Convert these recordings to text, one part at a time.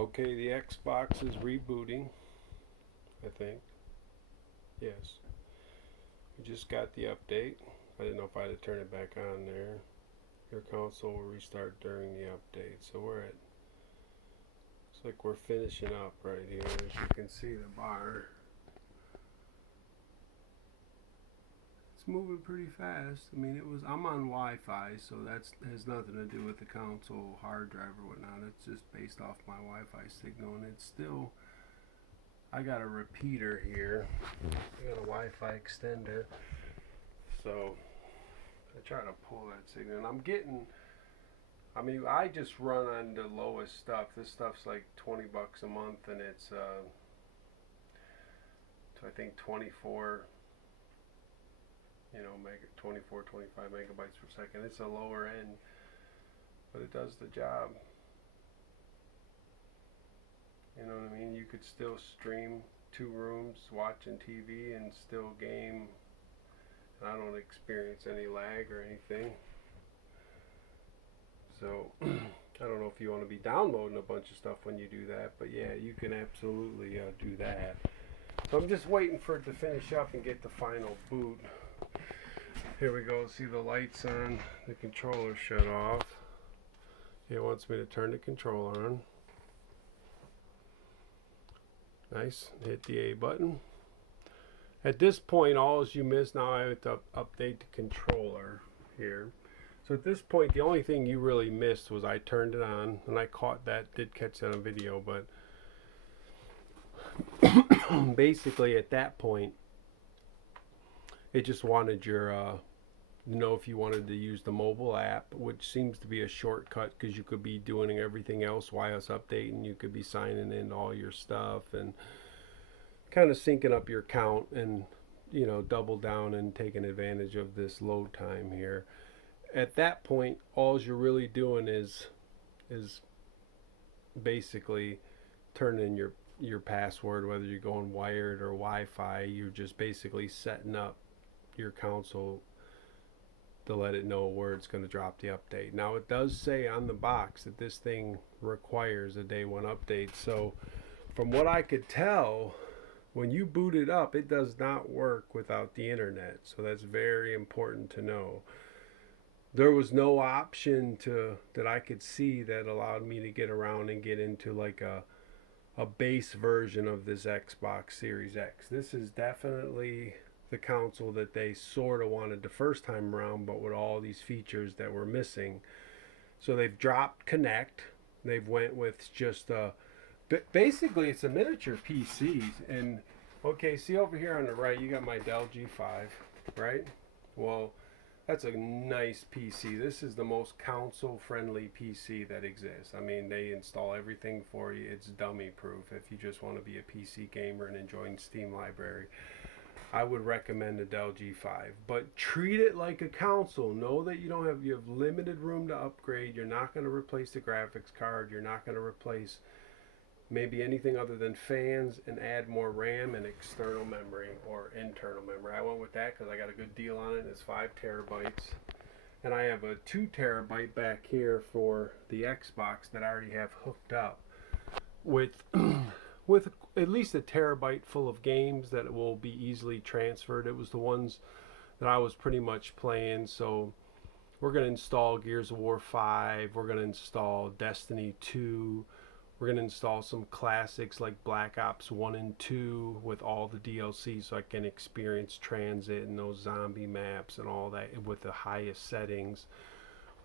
Okay, the Xbox is rebooting, I think. Yes. We just got the update. I didn't know if I had to turn it back on there. Your console will restart during the update. So it's like we're finishing up right here. As you can see the bar. It's moving pretty fast. I mean, I'm on Wi-Fi, so that has nothing to do with the console hard drive or whatnot. It's just based off my Wi-Fi signal, and it's still. I got a repeater here. I got a Wi-Fi extender, so I try to pull that signal, and I'm getting. I mean, I just run on the lowest stuff. This stuff's like $20 a month, and it's I think 24 24, 25 megabytes per second. It's a lower end, but it does the job. You know what I mean? You could still stream 2 rooms watching TV and still game. I don't experience any lag or anything. So I don't know if you want to be downloading a bunch of stuff when you do that, but yeah, you can absolutely do that. So I'm just waiting for it to finish up and get the final boot. Here we go. See the lights on, the controller shut off. It wants me to turn the controller on. Nice. Hit the A button. At this point, all you miss now, I have to update the controller here. So at this point, the only thing you really missed was I turned it on, and I did catch that on video, but basically at that point, it just wanted your, if you wanted to use the mobile app, which seems to be a shortcut because you could be doing everything else while it's updating. You could be signing in all your stuff and kind of syncing up your account and, double down and taking advantage of this load time here. At that point, all you're really doing is basically turning in your password, whether you're going wired or Wi-Fi. You're just basically setting up your console to let it know where it's going to drop the update. Now it does say on the box that this thing requires a day one update. So from what I could tell, when you boot it up, it does not work without the internet. So that's very important to know. There was no option that I could see that allowed me to get around and get into like a base version of this Xbox Series X. This is definitely the console that they sort of wanted the first time around, but with all these features that were missing. So they've dropped Connect. They've went with just basically it's a miniature PC. And okay, see over here on the right, you got my Dell G5, right? Well, that's a nice PC. This is the most console-friendly PC that exists. I mean, they install everything for you. It's dummy-proof if you just want to be a PC gamer and enjoying Steam library. I would recommend the Dell G5, but treat it like a console. Know that you have limited room to upgrade. You're not going to replace the graphics card. You're not going to replace maybe anything other than fans and add more RAM and external memory or internal memory. I went with that because I got a good deal on it. It's 5 terabytes. And I have a 2 terabyte back here for the Xbox that I already have hooked up with with at least a terabyte full of games that will be easily transferred. It was the ones that I was pretty much playing. So we're going to install Gears of War 5. We're going to install Destiny 2. We're going to install some classics like Black Ops 1 and 2 with all the DLC so I can experience transit and those zombie maps and all that with the highest settings.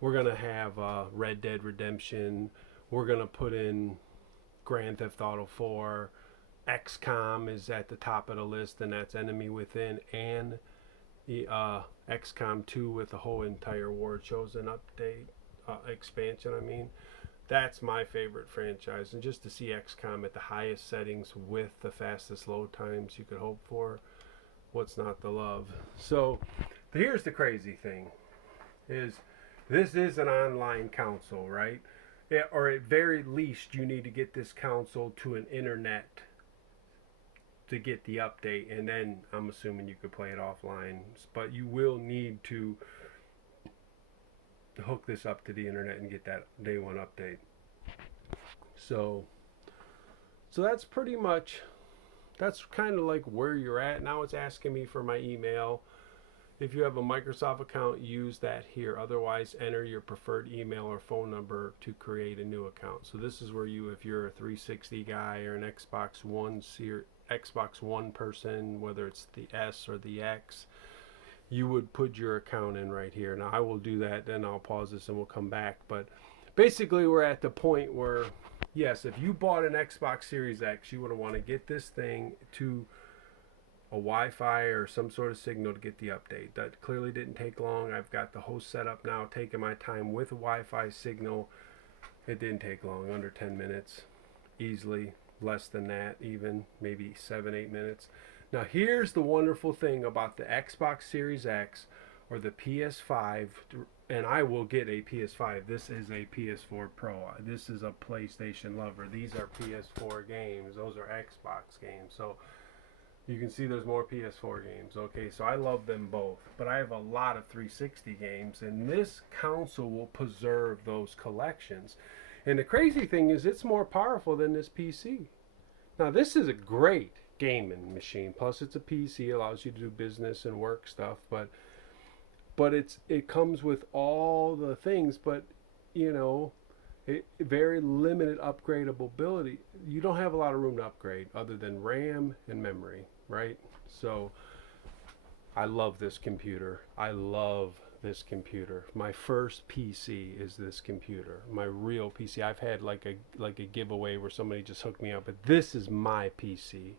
We're going to have Red Dead Redemption. We're going to put in Grand Theft Auto 4. XCOM is at the top of the list, and that's Enemy Within, and the XCOM 2 with the whole entire war chosen update expansion. I mean, that's my favorite franchise, and just to see XCOM at the highest settings with the fastest load times you could hope for, what's not to love? So here's the crazy thing is this is an online console, right? Or at very least you need to get this console to an internet to get the update, and then I'm assuming you could play it offline, but you will need to hook this up to the internet and get that day one update. So So that's kind of like where you're at. Now it's asking me for my email. If you have a Microsoft account, use that here. Otherwise, enter your preferred email or phone number to create a new account. So this is where you, if you're a 360 guy or an Xbox One person, whether it's the S or the X, you would put your account in right here. Now I will do that, then I'll pause this and we'll come back. But basically we're at the point where, yes, if you bought an Xbox Series X, you would want to get this thing to a Wi-Fi or some sort of signal to get the update. That clearly didn't take long. I've got the host set up now, taking my time with a Wi-Fi signal. It didn't take long, under 10 minutes, easily, less than that even, maybe 7-8 minutes. Now here's the wonderful thing about the Xbox Series X or the PS5, and I will get a PS5. This is a PS4 Pro. This is a PlayStation lover. These are PS4 games. Those are Xbox games. So you can see there's more PS4 games. Okay, so I love them both. But I have a lot of 360 games, and this console will preserve those collections. And the crazy thing is it's more powerful than this PC. Now this is a great gaming machine. Plus it's a PC, allows you to do business and work stuff, but it comes with all the things, but you know, very limited upgradable ability. You don't have a lot of room to upgrade other than RAM and memory, right? So I love this computer. I love this computer. My first PC is this computer. My real PC. I've had like a giveaway where somebody just hooked me up, but this is my PC.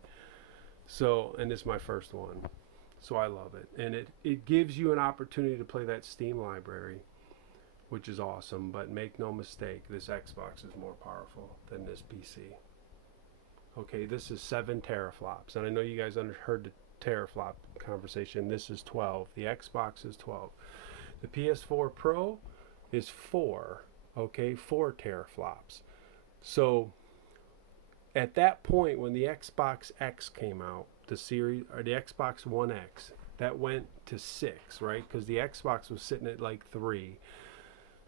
So, and it's my first one. So I love it. And it gives you an opportunity to play that Steam library, which is awesome. But make no mistake, this Xbox is more powerful than this PC. Okay, this is 7 teraflops. And I know you guys heard the teraflop conversation. This is 12. The Xbox is 12. The PS4 Pro is 4. Okay, 4 teraflops. So at that point, when the Xbox X came out, the series or the Xbox One X, that went to 6, right? Because the Xbox was sitting at like 3,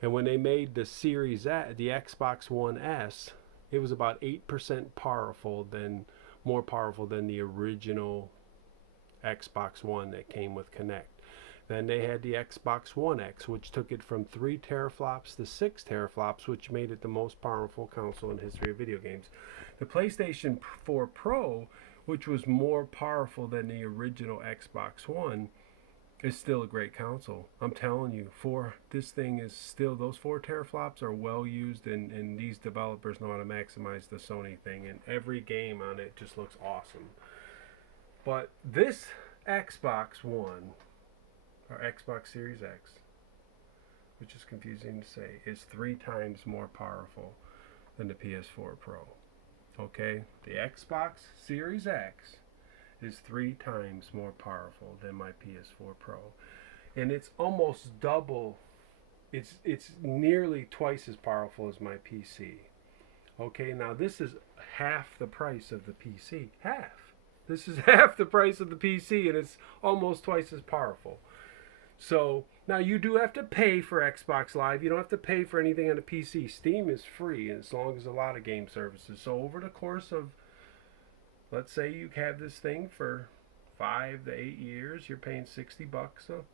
and when they made the Series the Xbox One S, it was about 8% more powerful than the original Xbox One that came with Kinect. Then they had the Xbox One X, which took it from 3 teraflops to 6 teraflops, which made it the most powerful console in the history of video games. The PlayStation 4 Pro, which was more powerful than the original Xbox One, is still a great console. I'm telling you, this thing is still, those 4 teraflops are well used, and these developers know how to maximize the Sony thing, and every game on it just looks awesome. But this Xbox One, or Xbox Series X, which is confusing to say, is 3 times more powerful than the PS4 Pro. Okay, the Xbox Series X is 3 times more powerful than my PS4 Pro, and it's almost double. It's nearly twice as powerful as my PC. Okay, now this is half the price of the PC. Half. This is half the price of the PC, and it's almost twice as powerful. So now you do have to pay for Xbox Live. You don't have to pay for anything on the PC. Steam is free, as long as a lot of game services. So over the course of, let's say you have this thing for 5 to 8 years, you're paying $60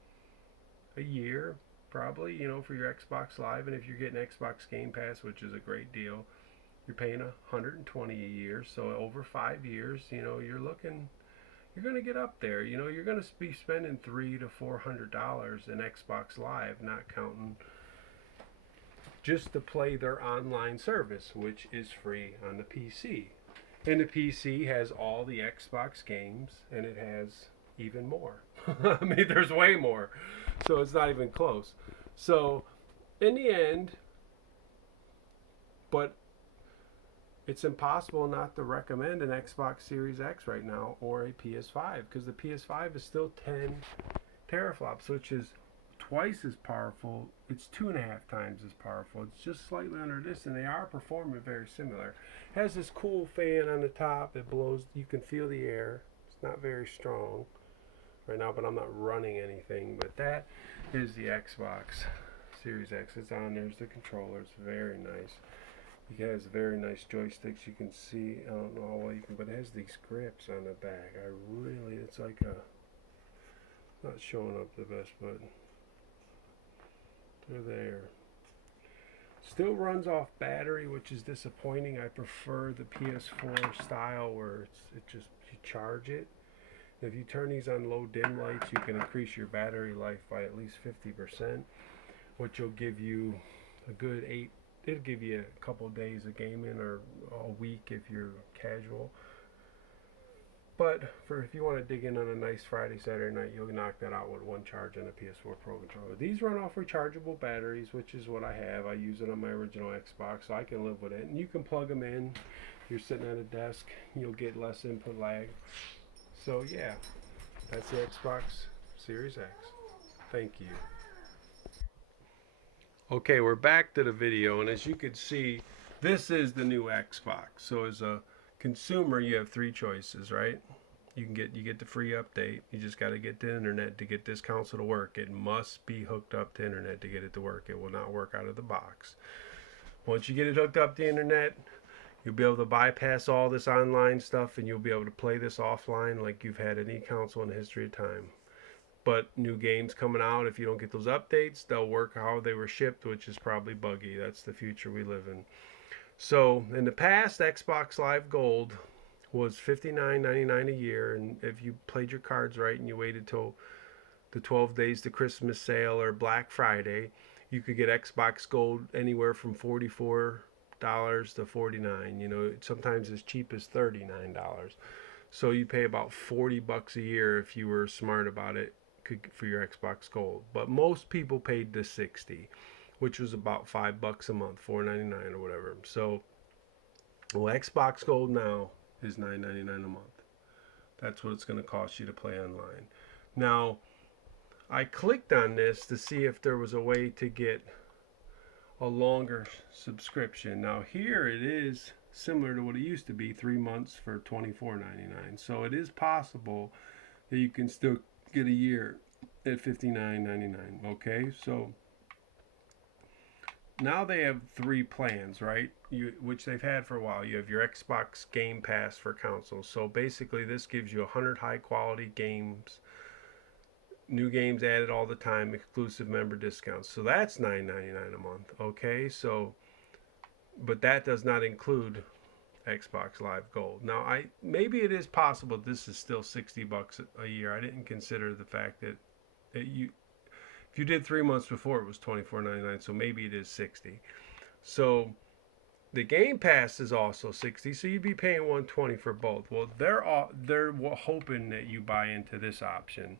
a year, probably, you know, for your Xbox Live. And if you're getting Xbox Game Pass, which is a great deal, you're paying $120 a year. So over 5 years, you know, you're going to get up there. You know, you're going to be spending $300 to $400 in Xbox Live, not counting just to play their online service, which is free on the PC. And the PC has all the Xbox games, and it has even more. I mean, there's way more. So it's not even close. So in the end, but it's impossible not to recommend an Xbox Series X right now or a PS5, because the PS5 is still 10 teraflops, which is twice as powerful. It's 2.5 times as powerful. It's just slightly under this, and they are performing very similar. It has this cool fan on the top. It blows. You can feel the air. It's not very strong right now, but I'm not running anything. But that is the Xbox Series X. It's on. There's the controller. It's very nice. It has very nice joysticks. You can see, I don't know how well you can, but it has these grips on the back. It's like not showing up the best, but they're there. Still runs off battery, which is disappointing. I prefer the PS4 style where it just, you charge it. If you turn these on low dim lights, you can increase your battery life by at least 50%, which will give you a good it'll give you a couple of days of gaming, or a week if you're casual. But if you want to dig in on a nice Friday, Saturday night, you'll knock that out with one charge on a PS4 Pro controller. These run off rechargeable batteries, which is what I have. I use it on my original Xbox, so I can live with it. And you can plug them in. You're sitting at a desk, you'll get less input lag. So yeah, that's the Xbox Series X. Thank you. Okay, we're back to the video, and as you can see, this is the new Xbox. So as a consumer, you have three choices, right? You get the free update. You just got to get the internet to get this console to work. It must be hooked up to internet to get it to work. It will not work out of the box. Once you get it hooked up to the internet, you'll be able to bypass all this online stuff, and you'll be able to play this offline like you've had any console in the history of time. But new games coming out, if you don't get those updates, they'll work how they were shipped, which is probably buggy. That's the future we live in. So in the past, Xbox Live Gold was $59.99 a year, and if you played your cards right and you waited till the 12 days to Christmas sale or Black Friday, you could get Xbox Gold anywhere from $44 to $49. You know, sometimes as cheap as $39. So you pay about $40 a year if you were smart about it for your Xbox Gold. But most people paid the $60, which was about $5 a month, $4.99 or whatever. So, well, Xbox Gold now is $9.99 a month. That's what it's going to cost you to play online. Now, I clicked on this to see if there was a way to get a longer subscription. Now here it is similar to what it used to be, 3 months for $24.99. So it is possible that you can still get a year at $59.99. Okay, so now they have three plans, right? Which they've had for a while. You have your Xbox Game Pass for consoles. So basically this gives you 100 high quality games, new games added all the time, exclusive member discounts. So that's $9.99 a month. Okay, so but that does not include Xbox Live Gold. Now, maybe it is possible this is still $60 a year. I didn't consider the fact that if you did 3 months before, it was $24.99. So maybe it is $60. So the Game Pass is also $60. So you'd be paying $120 for both. Well, they're hoping that you buy into this option,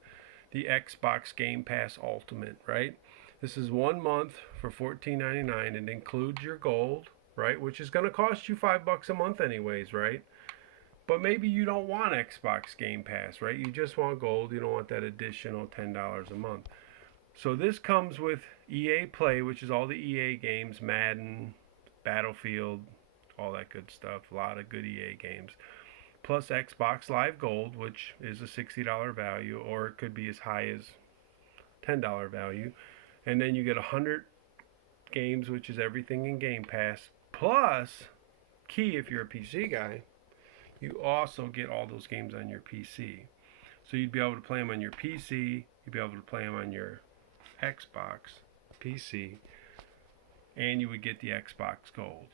the Xbox Game Pass Ultimate, right? This is 1 month for $14.99. It includes your gold, right? Which is going to cost you $5 a month anyways, right? But maybe you don't want Xbox Game Pass, right? You just want gold. You don't want that additional $10 a month. So this comes with EA Play, which is all the EA games, Madden, Battlefield, all that good stuff. A lot of good EA games. Plus Xbox Live Gold, which is a $60 value, or it could be as high as $10 value. And then you get 100 games, which is everything in Game Pass. Plus, key if you're a PC guy, you also get all those games on your PC. So you'd be able to play them on your PC, you'd be able to play them on your Xbox PC, and you would get the Xbox Gold.